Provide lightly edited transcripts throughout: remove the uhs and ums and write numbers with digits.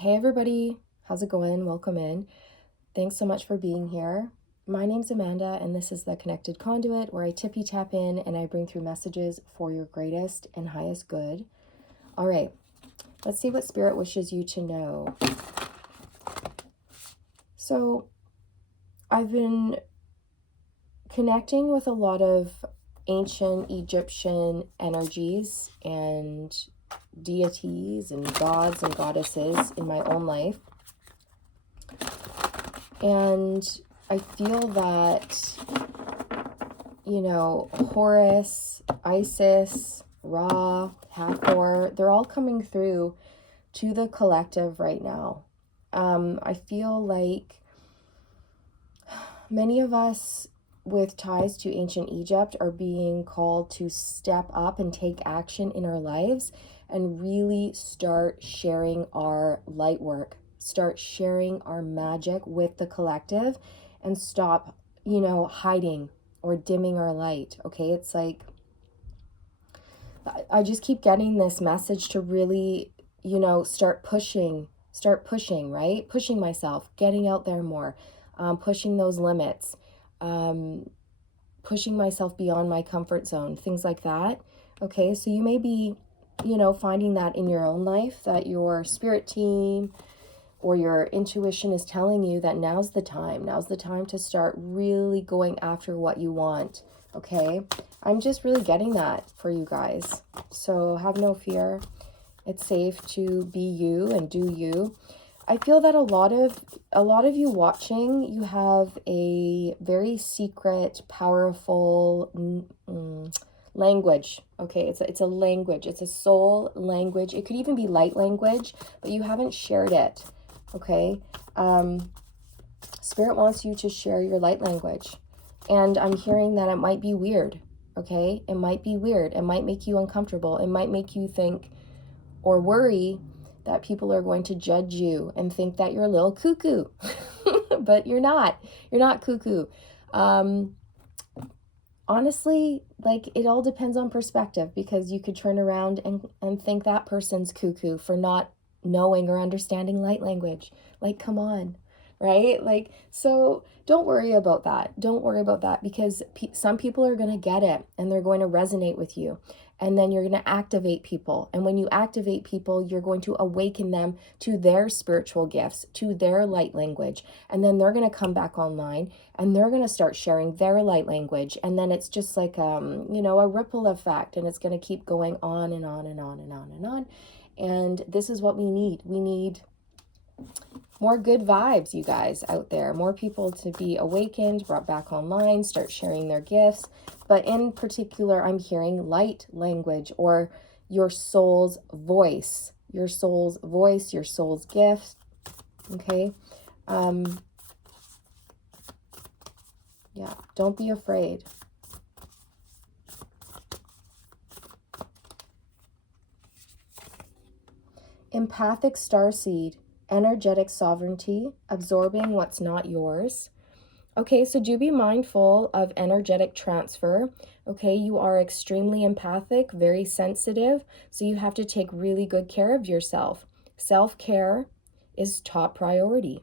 Hey everybody, how's it going? Welcome in. Thanks so much for being here. My name's Amanda and this is the Connected Conduit where I tippy tap in and I bring through messages for your greatest and highest good. All right, let's see what Spirit wishes you to know. So I've been connecting with a lot of ancient Egyptian energies and deities and gods and goddesses in my own life. And I feel that, Horus, Isis, Ra, Hathor, they're all coming through to the collective right now. I feel like many of us with ties to ancient Egypt are being called to step up and take action in our lives and really start sharing our light work, start sharing our magic with the collective and stop, hiding or dimming our light. Okay. It's like, I just keep getting this message to really, start pushing, right? Pushing myself, getting out there more, pushing those limits, pushing myself beyond my comfort zone, things like that. Okay, so you may be, finding that in your own life, that your spirit team or your intuition is telling you that now's the time to start really going after what you want. Okay, I'm just really getting that for you guys. So have no fear. It's safe to be you and do you. I feel that a lot of you watching, you have a very secret, powerful language. Okay, it's a language. It's a soul language. It could even be light language, but you haven't shared it. Okay, Spirit wants you to share your light language, and I'm hearing that it might be weird. Okay, it might be weird. It might make you uncomfortable. It might make you think or worry that people are going to judge you and think that you're a little cuckoo. But you're not. You're not cuckoo. Honestly, like, it all depends on perspective, because you could turn around and think that person's cuckoo for not knowing or understanding light language. Like, come on, right? Like, so don't worry about that. Don't worry about that, because some people are going to get it and they're going to resonate with you. And then you're going to activate people. And when you activate people, you're going to awaken them to their spiritual gifts, to their light language. And then they're going to come back online and they're going to start sharing their light language. And then it's just like, a ripple effect. And it's going to keep going on and on and on and on and on. And this is what we need. We need more good vibes, you guys, out there. More people to be awakened, brought back online, start sharing their gifts. But in particular, I'm hearing light language, or your soul's voice, your soul's gift. Okay. Yeah, don't be afraid. Empathic starseed, energetic sovereignty, absorbing what's not yours. Okay, so do be mindful of energetic transfer. Okay, you are extremely empathic, very sensitive, so you have to take really good care of yourself. Self-care is top priority.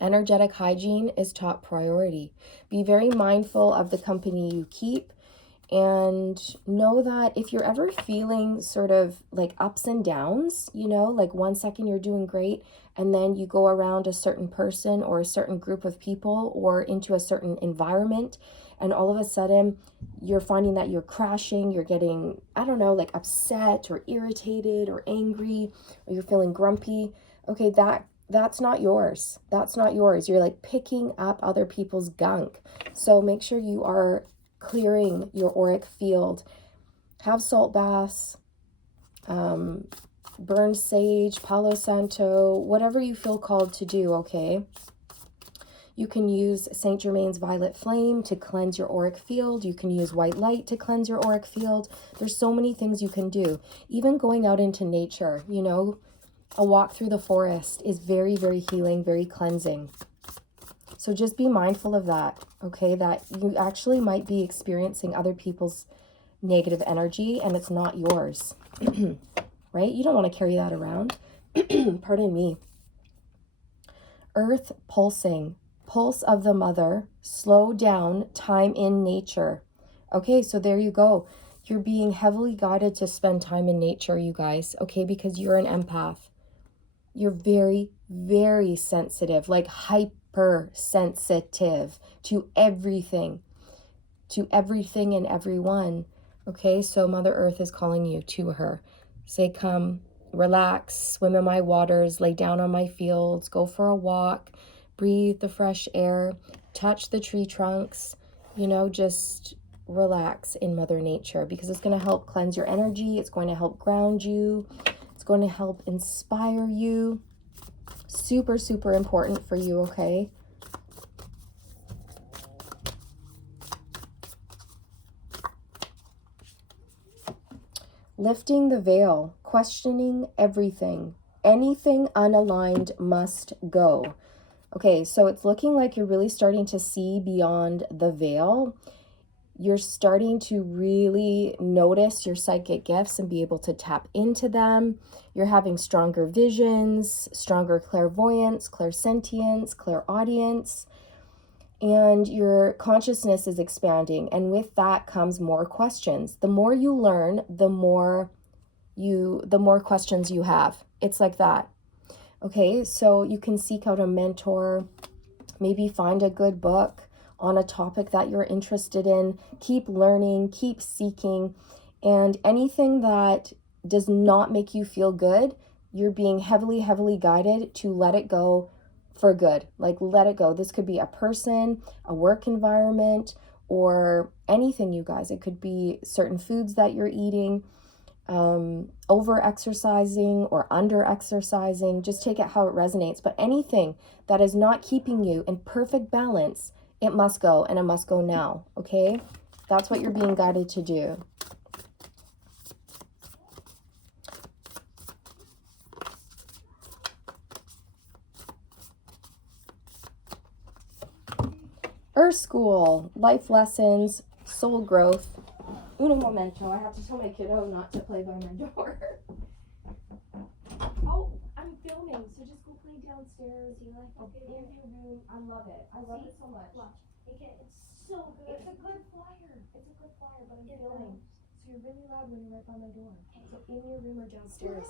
Energetic hygiene is top priority. Be very mindful of the company you keep, and know that if you're ever feeling sort of like ups and downs, like one second you're doing great and then you go around a certain person or a certain group of people or into a certain environment, and all of a sudden you're finding that you're crashing, you're getting, like upset or irritated or angry, or you're feeling grumpy. Okay, that's not yours. That's not yours. You're like picking up other people's gunk. So make sure you are clearing your auric field. Have salt baths, burn sage, Palo Santo, whatever you feel called to do, okay? You can use Saint Germain's violet flame to cleanse your auric field. You can use white light to cleanse your auric field. There's so many things you can do. Even going out into nature, a walk through the forest is very, very healing, very cleansing. So just be mindful of that, okay? That you actually might be experiencing other people's negative energy and it's not yours, right? You don't want to carry that around. Pardon me. Earth pulsing, pulse of the mother, slow down, time in nature. Okay, so there you go. You're being heavily guided to spend time in nature, you guys, okay, because you're an empath. You're very, very sensitive, like hypersensitive to everything and everyone. Okay, so Mother Earth is calling you to her. Say, come, relax, swim in my waters, lay down on my fields, go for a walk, breathe the fresh air, touch the tree trunks, just relax in Mother Nature, because it's going to help cleanse your energy. It's going to help ground you. It's going to help inspire you. Super, super important for you, okay? Lifting the veil, questioning everything. Anything unaligned must go. Okay, so it's looking like you're really starting to see beyond the veil. You're starting to really notice your psychic gifts and be able to tap into them. You're having stronger visions, stronger clairvoyance, clairsentience, clairaudience, and your consciousness is expanding. And with that comes more questions. The more you learn, the more questions you have. It's like that. Okay, so you can seek out a mentor, maybe find a good book on a topic that you're interested in. Keep learning, keep seeking, and anything that does not make you feel good, you're being heavily, heavily guided to let it go for good. Like, let it go. This could be a person, a work environment, or anything, you guys. It could be certain foods that you're eating, over exercising or under exercising. Just take it how it resonates. But anything that is not keeping you in perfect balance, it must go, and it must go now. Okay, that's what you're being guided to do. Earth School, life lessons, soul growth. Uno momento, I have to tell my kiddo not to play by my door. Oh, I'm filming, so just go play downstairs. You like okay, in your room. I love it. I love it so much. Watch. Okay, it's so good. It's a good flyer. It's a good flyer, but I'm filming. So you're really loud when you're right by my door. Okay. So in your room or downstairs.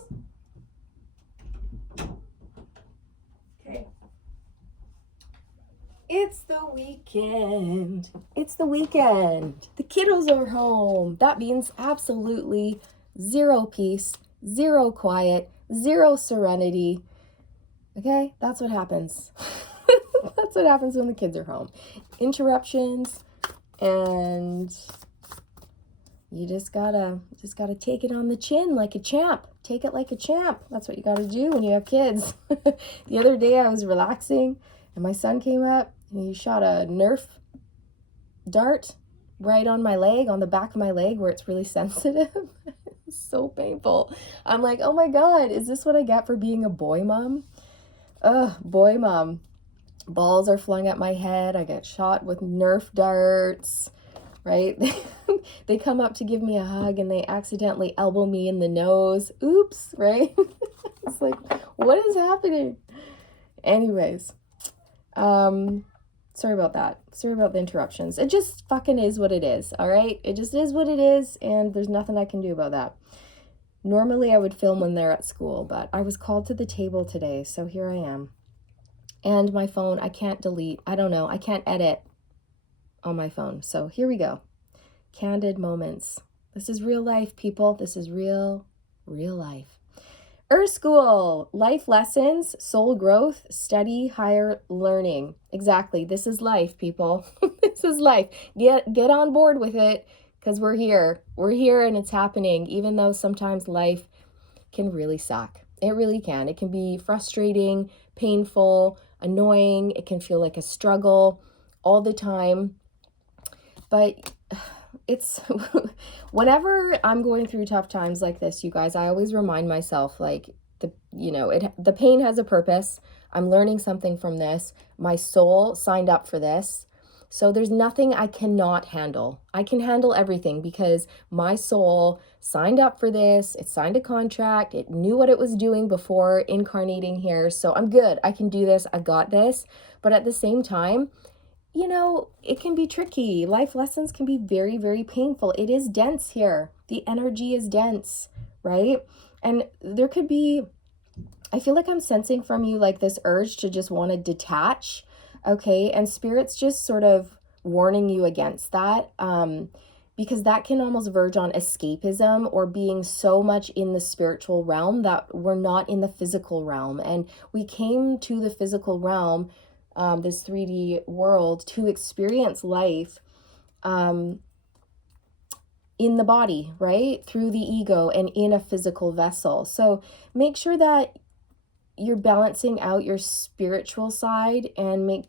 Okay. It's the weekend. It's the weekend. The kiddos are home. That means absolutely zero peace, zero quiet, zero serenity. Okay? That's what happens. That's what happens when the kids are home. Interruptions, and you just gotta take it on the chin like a champ. Take it like a champ. That's what you gotta do when you have kids. The other day I was relaxing and my son came up and he shot a Nerf dart right on my leg, on the back of my leg where it's really sensitive. It's so painful. I'm like, oh my God, is this what I get for being a boy mom? Ugh, boy mom. Balls are flung at my head. I get shot with Nerf darts, right? They come up to give me a hug and they accidentally elbow me in the nose. Oops, right? It's like, what is happening? Anyways, sorry about that. Sorry about the interruptions. It just fucking is what it is, all right? It just is what it is, and there's nothing I can do about that. Normally I would film when they're at school, but I was called to the table today, so here I am. And my phone, I can't delete. I don't know. I can't edit on my phone. So here we go. Candid moments. This is real life, people. This is real life. Earth School, life lessons, soul growth, study, higher learning. Exactly. This is life, people. This is life. Get on board with it, because we're here. We're here and it's happening, even though sometimes life can really suck. It really can. It can be frustrating, painful, annoying. It can feel like a struggle all the time. But it's whenever I'm going through tough times like this, you guys, I always remind myself, like, the pain has a purpose. I'm learning something from this. My soul signed up for this. So there's nothing I cannot handle. I can handle everything because my soul signed up for this. It signed a contract. It knew what it was doing before incarnating here. So I'm good. I can do this. I got this. But at the same time, it can be tricky. Life lessons can be very, very painful. It is dense here. The energy is dense, right? And there could be, I feel like I'm sensing from you like this urge to just want to detach, okay? And Spirit's just sort of warning you against that, because that can almost verge on escapism or being so much in the spiritual realm that we're not in the physical realm. And we came to the physical realm, this 3D world, to experience life in the body, right? Through the ego and in a physical vessel. So make sure that you're balancing out your spiritual side and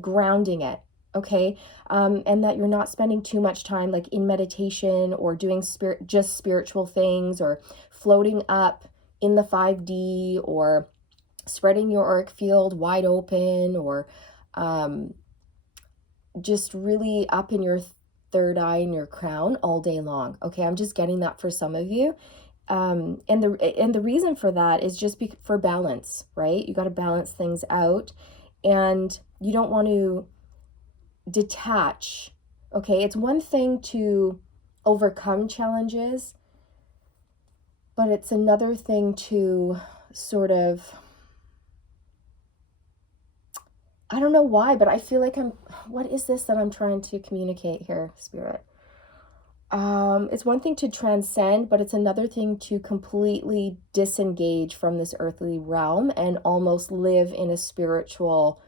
grounding it, okay? And that you're not spending too much time like in meditation or doing just spiritual things, or floating up in the 5D, or spreading your auric field wide open, or just really up in your third eye and your crown all day long. Okay, I'm just getting that for some of you. And the reason for that is just for balance, right? You got to balance things out, and you don't want to detach. Okay, it's one thing to overcome challenges, but it's another thing to sort of, I don't know why, but I feel like what is this that I'm trying to communicate here, Spirit? It's one thing to transcend, but it's another thing to completely disengage from this earthly realm and almost live in a spiritual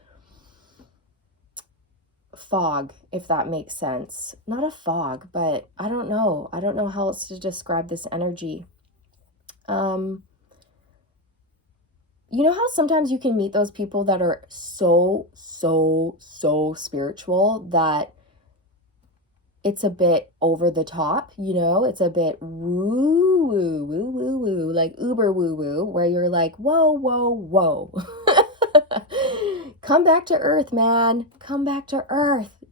fog, if that makes sense. Not a fog, but I don't know. I don't know how else to describe this energy. You know how sometimes you can meet those people that are so spiritual that it's a bit over the top, it's a bit woo, like uber woo, where you're like, whoa. Come back to earth, man. Come back to earth.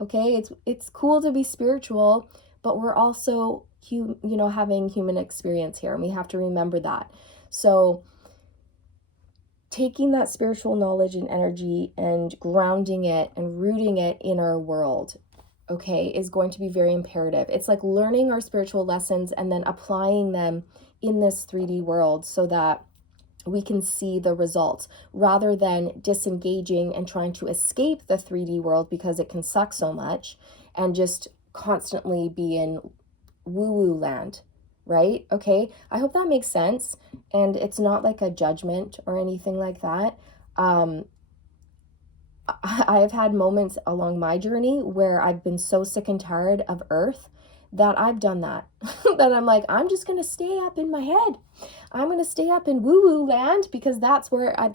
Okay, it's cool to be spiritual, but we're also having human experience here, and we have to remember that. So taking that spiritual knowledge and energy and grounding it and rooting it in our world, okay, is going to be very imperative. It's like learning our spiritual lessons and then applying them in this 3D world so that we can see the results, rather than disengaging and trying to escape the 3D world because it can suck so much and just constantly be in woo-woo land, right? Okay, I hope that makes sense, and it's not like a judgment or anything like that. I have had moments along my journey where I've been so sick and tired of Earth that I've done that. That I'm like, I'm just gonna stay up in my head. I'm gonna stay up in woo-woo land because that's where I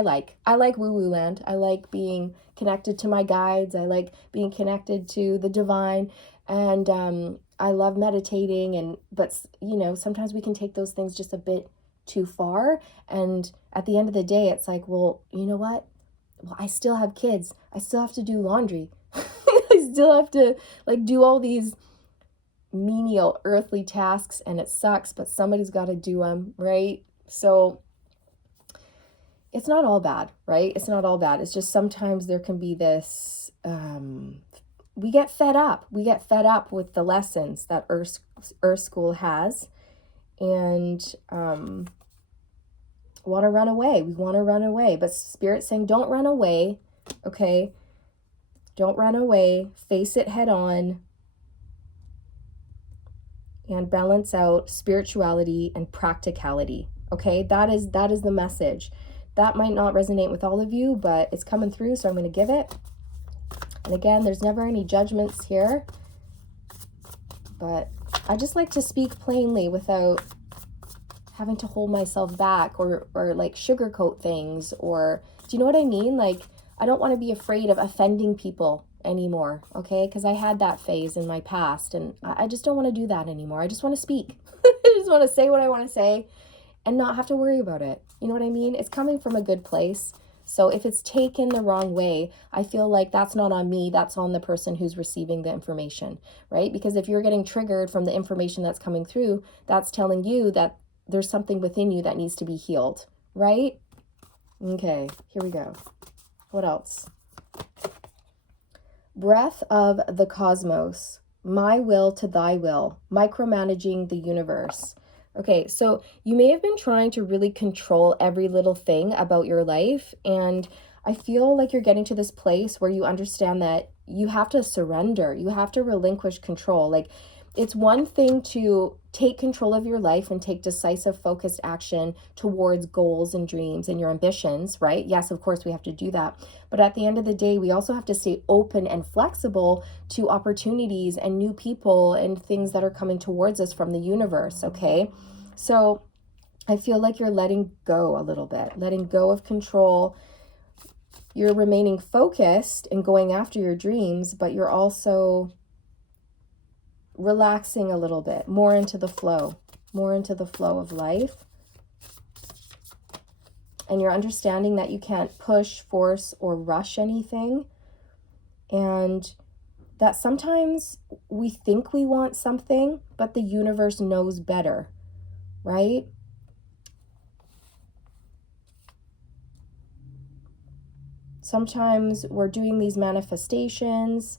like. I like woo-woo land. I like being connected to my guides. I like being connected to the divine, and I love meditating. But sometimes we can take those things just a bit too far. And at the end of the day, it's like, well, you know what? Well, I still have kids. I still have to do laundry. I still have to do all these menial earthly tasks, and it sucks, but somebody's got to do them, right? So it's not all bad, right? It's not all bad. It's just sometimes there can be this, we get fed up. We get fed up with the lessons that Earth School has, and want to run away. We want to run away, but Spirit's saying, don't run away, okay? Don't run away. Face it head on and balance out spirituality and practicality, okay? That is the message. That might not resonate with all of you, but it's coming through, so I'm going to give it. And again, there's never any judgments here, but I just like to speak plainly without having to hold myself back or like sugarcoat things, or do you know what I mean? Like, I don't want to be afraid of offending people anymore, okay? Because I had that phase in my past, and I just don't want to do that anymore. I just want to speak. I just want to say what I want to say and not have to worry about it. You know what I mean? It's coming from a good place. So if it's taken the wrong way, I feel like that's not on me, that's on the person who's receiving the information, right? Because if you're getting triggered from the information that's coming through, that's telling you that there's something within you that needs to be healed, right? Okay, here we go. What else? Breath of the cosmos, my will to thy will, micromanaging the universe. Okay, so you may have been trying to really control every little thing about your life, and I feel like you're getting to this place where you understand that you have to surrender, you have to relinquish control. Like, it's one thing to take control of your life and take decisive, focused action towards goals and dreams and your ambitions, right? Yes, of course, we have to do that. But at the end of the day, we also have to stay open and flexible to opportunities and new people and things that are coming towards us from the universe, okay? So I feel like you're letting go a little bit, letting go of control. You're remaining focused and going after your dreams, but you're also relaxing a little bit, more into the flow of life. And you're understanding that you can't push, force, or rush anything. And that sometimes we think we want something, but the universe knows better, right? Sometimes we're doing these manifestations,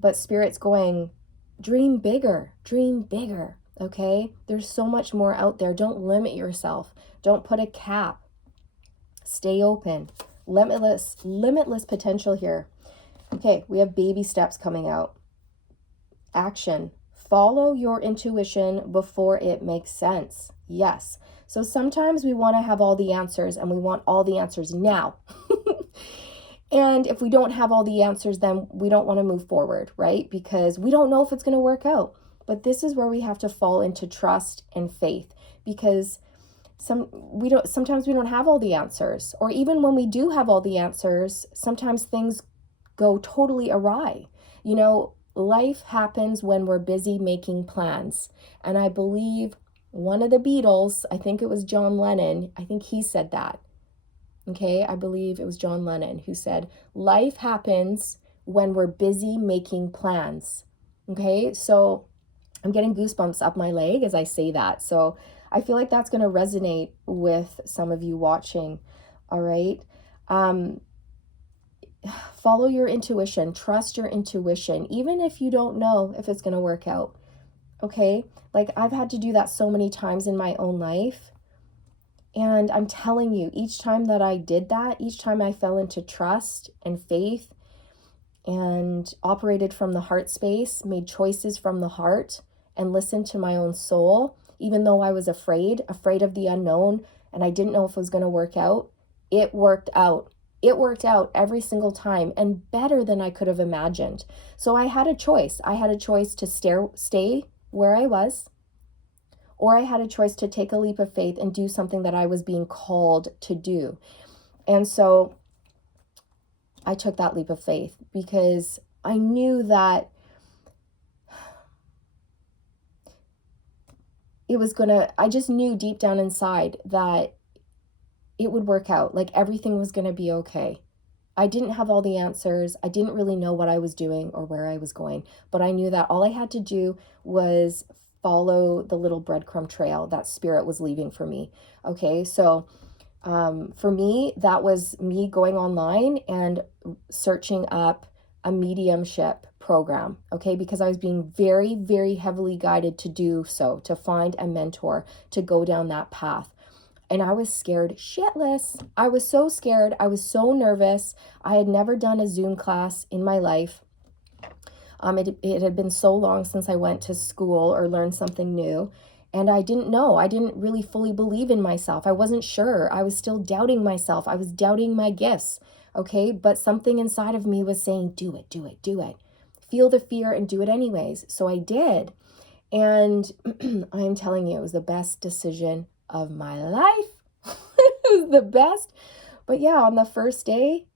but Spirit's going, dream bigger, okay? There's so much more out there. Don't limit yourself. Don't put a cap. Stay open. Limitless potential here. Okay, we have baby steps coming out. Action. Follow your intuition before it makes sense. Yes. So sometimes we want to have all the answers and we want all the answers now. And if we don't have all the answers, then we don't want to move forward, right? Because we don't know if it's going to work out. But this is where we have to fall into trust and faith, because sometimes we don't have all the answers. Or even when we do have all the answers, sometimes things go totally awry. You know, life happens when we're busy making plans. And I believe one of the Beatles, I think it was John Lennon, I think he said that. Okay, I believe it was John Lennon who said, life happens when we're busy making plans. Okay, so I'm getting goosebumps up my leg as I say that. So I feel like that's going to resonate with some of you watching. All right. Follow your intuition, trust your intuition, even if you don't know if it's going to work out. Okay, like I've had to do that so many times in my own life. And I'm telling you, each time that I did that, each time I fell into trust and faith and operated from the heart space, made choices from the heart and listened to my own soul, even though I was afraid of the unknown, and I didn't know if it was going to work out, it worked out. It worked out every single time, and better than I could have imagined. So I had a choice. I had a choice to stay where I was, or I had a choice to take a leap of faith and do something that I was being called to do. And so I took that leap of faith because I knew that I just knew deep down inside that it would work out. Like everything was going to be okay. I didn't have all the answers. I didn't really know what I was doing or where I was going, but I knew that all I had to do was follow the little breadcrumb trail that Spirit was leaving for me. Okay, so for me, that was me going online and searching up a mediumship program, okay, because I was being very, very heavily guided to do so, to find a mentor, to go down that path. And I was scared shitless. I was so scared. I was so nervous. I had never done a Zoom class in my life. It had been so long since I went to school or learned something new. And I didn't know. I didn't really fully believe in myself. I wasn't sure. I was still doubting myself. I was doubting my gifts. Okay. But something inside of me was saying, do it, do it, do it. Feel the fear and do it anyways. So I did. And I'm telling you, it was the best decision of my life. It was the best. But yeah, on the first day,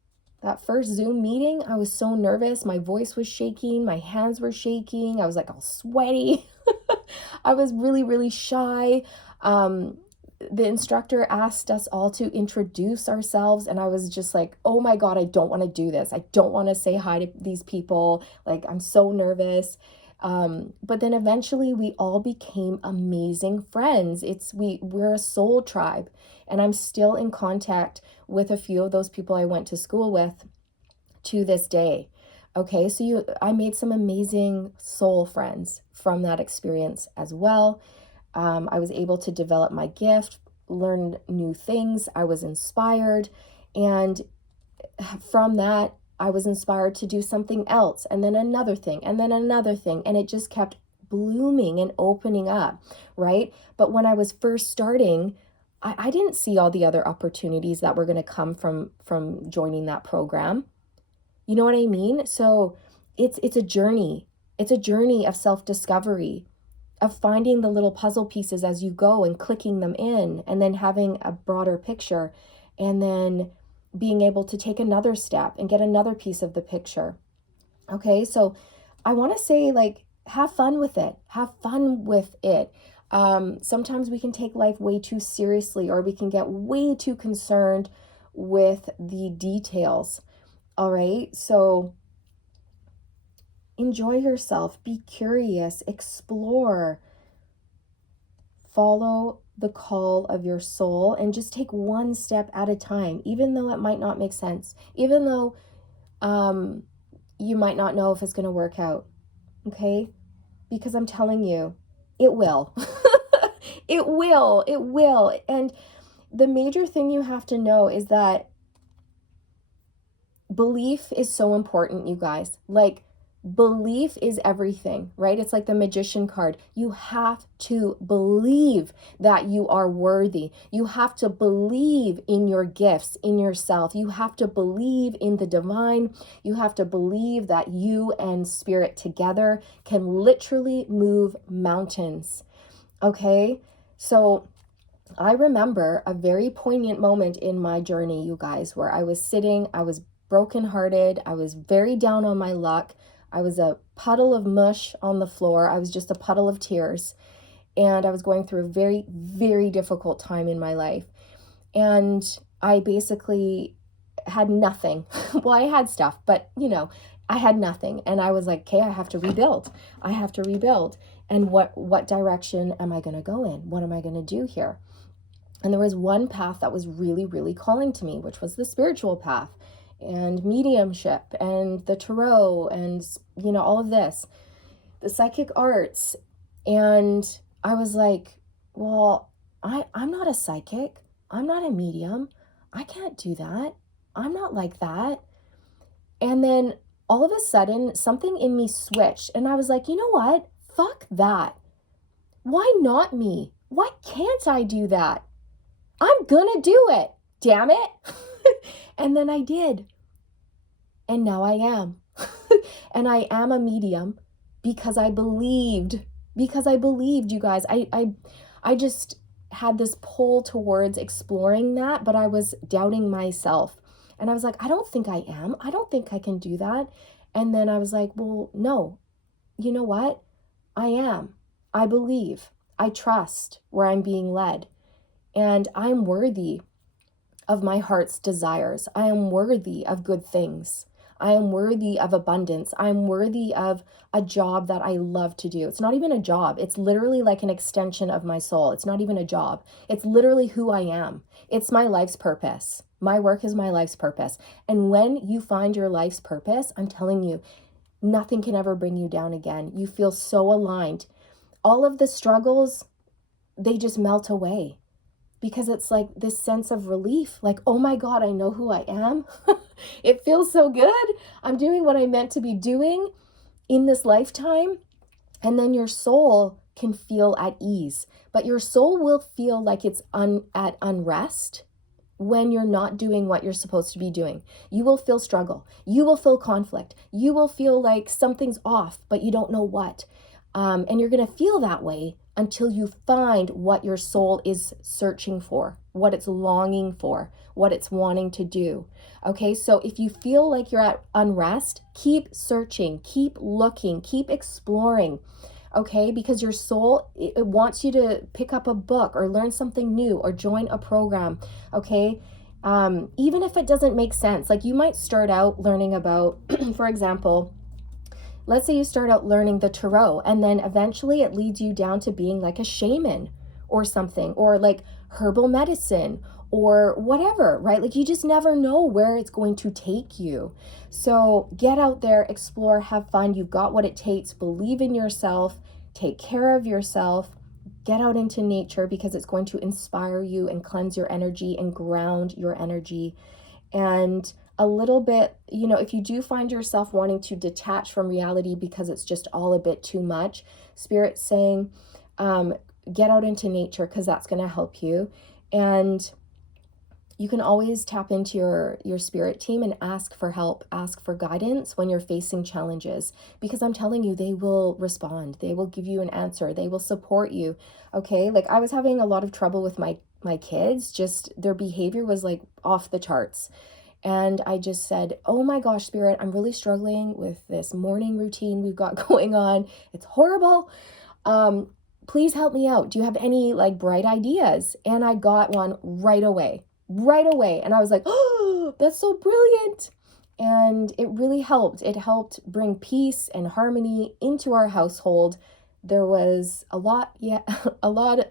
that first Zoom meeting, I was so nervous. My voice was shaking. My hands were shaking. I was like all sweaty. I was really, really shy. the instructor asked us all to introduce ourselves, and I was just like, oh my God, I don't want to do this. I don't want to say hi to these people. Like, I'm so nervous. But then eventually we all became amazing friends. We're a soul tribe, and I'm still in contact with a few of those people I went to school with to this day. Okay, so I made some amazing soul friends from that experience as well. I was able to develop my gift, learn new things. I was inspired. And from that, I was inspired to do something else, and then another thing, and then another thing. And it just kept blooming and opening up, right? But when I was first starting, I didn't see all the other opportunities that were going to come from joining that program. You know what I mean? So it's a journey. It's a journey of self-discovery, of finding the little puzzle pieces as you go and clicking them in, and then having a broader picture, and then being able to take another step and get another piece of the picture. Okay, so I want to say, like, have fun with it. Have fun with it. Sometimes we can take life way too seriously, or we can get way too concerned with the details. All right, so enjoy yourself, be curious, explore, follow the call of your soul, and just take one step at a time, even though it might not make sense, even though you might not know if it's going to work out. Okay, because I'm telling you, it will. It will. And the major thing you have to know is that belief is so important, you guys. Like, belief is everything, right? It's like the magician card. You have to believe that you are worthy. You have to believe in your gifts, in yourself. You have to believe in the divine. You have to believe that you and spirit together can literally move mountains. Okay? So I remember a very poignant moment in my journey, you guys, where I was sitting, I was brokenhearted, I was very down on my luck. I was a puddle of mush on the floor. I was just a puddle of tears. And I was going through a very, very difficult time in my life. And I basically had nothing. Well, I had stuff, but I had nothing. And I was like, okay, I have to rebuild. I have to rebuild. And what direction am I going to go in? What am I going to do here? And there was one path that was really, really calling to me, which was the spiritual path and mediumship and the tarot and, all of this, the psychic arts. And I was like, well, I'm not a psychic. I'm not a medium. I can't do that. I'm not like that. And then all of a sudden, something in me switched. And I was like, you know what? Fuck that. Why not me? Why can't I do that? I'm gonna do it. Damn it. And then I did. And now I am. And I am a medium because I believed. Because I believed, you guys. I just had this pull towards exploring that, but I was doubting myself. And I was like, I don't think I am. I don't think I can do that. And then I was like, well, no. You know what? I am. I believe. I trust where I'm being led. And I'm worthy of my heart's desires. I am worthy of good things. I am worthy of abundance. I'm worthy of a job that I love to do. It's not even a job. It's literally like an extension of my soul. It's not even a job. It's literally who I am. It's my life's purpose. My work is my life's purpose. And when you find your life's purpose, I'm telling you, nothing can ever bring you down again. You feel so aligned. All of the struggles, they just melt away. Because it's like this sense of relief, like, oh my God, I know who I am. It feels so good. I'm doing what I'm meant to be doing in this lifetime. And then your soul can feel at ease, but your soul will feel like it's at unrest when you're not doing what you're supposed to be doing. You will feel struggle. You will feel conflict. You will feel like something's off, but you don't know what. And you're going to feel that way until you find what your soul is searching for, what it's longing for, what it's wanting to do. Okay, so if you feel like you're at unrest, keep searching, keep looking, keep exploring. okay? Because your soul, it wants you to pick up a book or learn something new or join a program, okay? Even if it doesn't make sense, like you might start out learning about, for example, let's say you start out learning the tarot, and then eventually it leads you down to being like a shaman or something, or like herbal medicine or whatever, right? Like you just never know where it's going to take you. So get out there, explore, have fun. You've got what it takes. Believe in yourself, take care of yourself. Get out into nature because it's going to inspire you and cleanse your energy and ground your energy. And a little bit, you know, if you do find yourself wanting to detach from reality because it's just all a bit too much, Spirit's saying, get out into nature because that's going to help you. And you can always tap into your spirit team and ask for help, ask for guidance when you're facing challenges, because I'm telling you, they will respond. They will give you an answer. They will support you. Okay. Like I was having a lot of trouble with my kids, just their behavior was like off the charts. And I just said, oh my gosh, Spirit, I'm really struggling with this morning routine we've got going on. It's horrible. Please help me out. Do you have any like bright ideas? And I got one right away. And I was like, oh, that's so brilliant. And it really helped. It helped bring peace and harmony into our household. There was a lot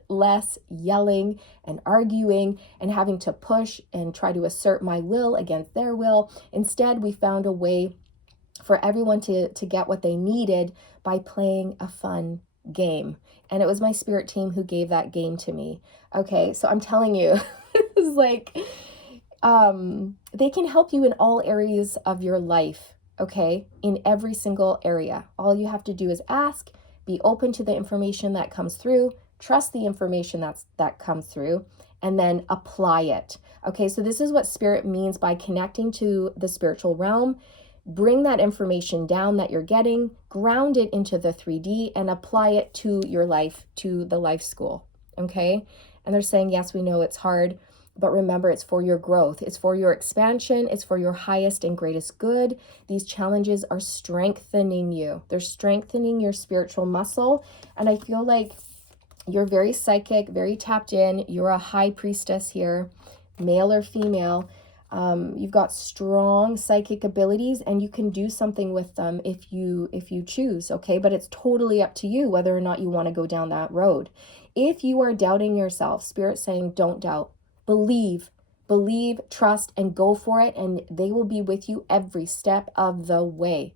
less yelling and arguing and having to push and try to assert my will against their will. Instead, we found a way for everyone to get what they needed by playing a fun game. And it was my spirit team who gave that game to me. Okay, so I'm telling you, it's like they can help you in all areas of your life, okay? In every single area. All you have to do is ask, be open to the information that comes through, trust the information that comes through, and then apply it. Okay, so this is what spirit means by connecting to the spiritual realm. Bring that information down that you're getting, ground it into the 3D, and apply it to your life, to the life school. Okay, and they're saying, yes, we know it's hard, but remember, it's for your growth. It's for your expansion. It's for your highest and greatest good. These challenges are strengthening you. They're strengthening your spiritual muscle. And I feel like you're very psychic, very tapped in. You're a high priestess here, male or female. You've got strong psychic abilities and you can do something with them if you choose, okay? But it's totally up to you whether or not you want to go down that road. If you are doubting yourself, Spirit's saying, don't doubt. Believe, trust, and go for it, and they will be with you every step of the way,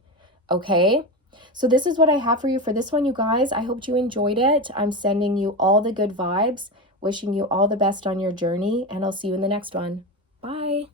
okay? So this is what I have for you for this one, you guys. I hope you enjoyed it. I'm sending you all the good vibes, wishing you all the best on your journey, and I'll see you in the next one. Bye.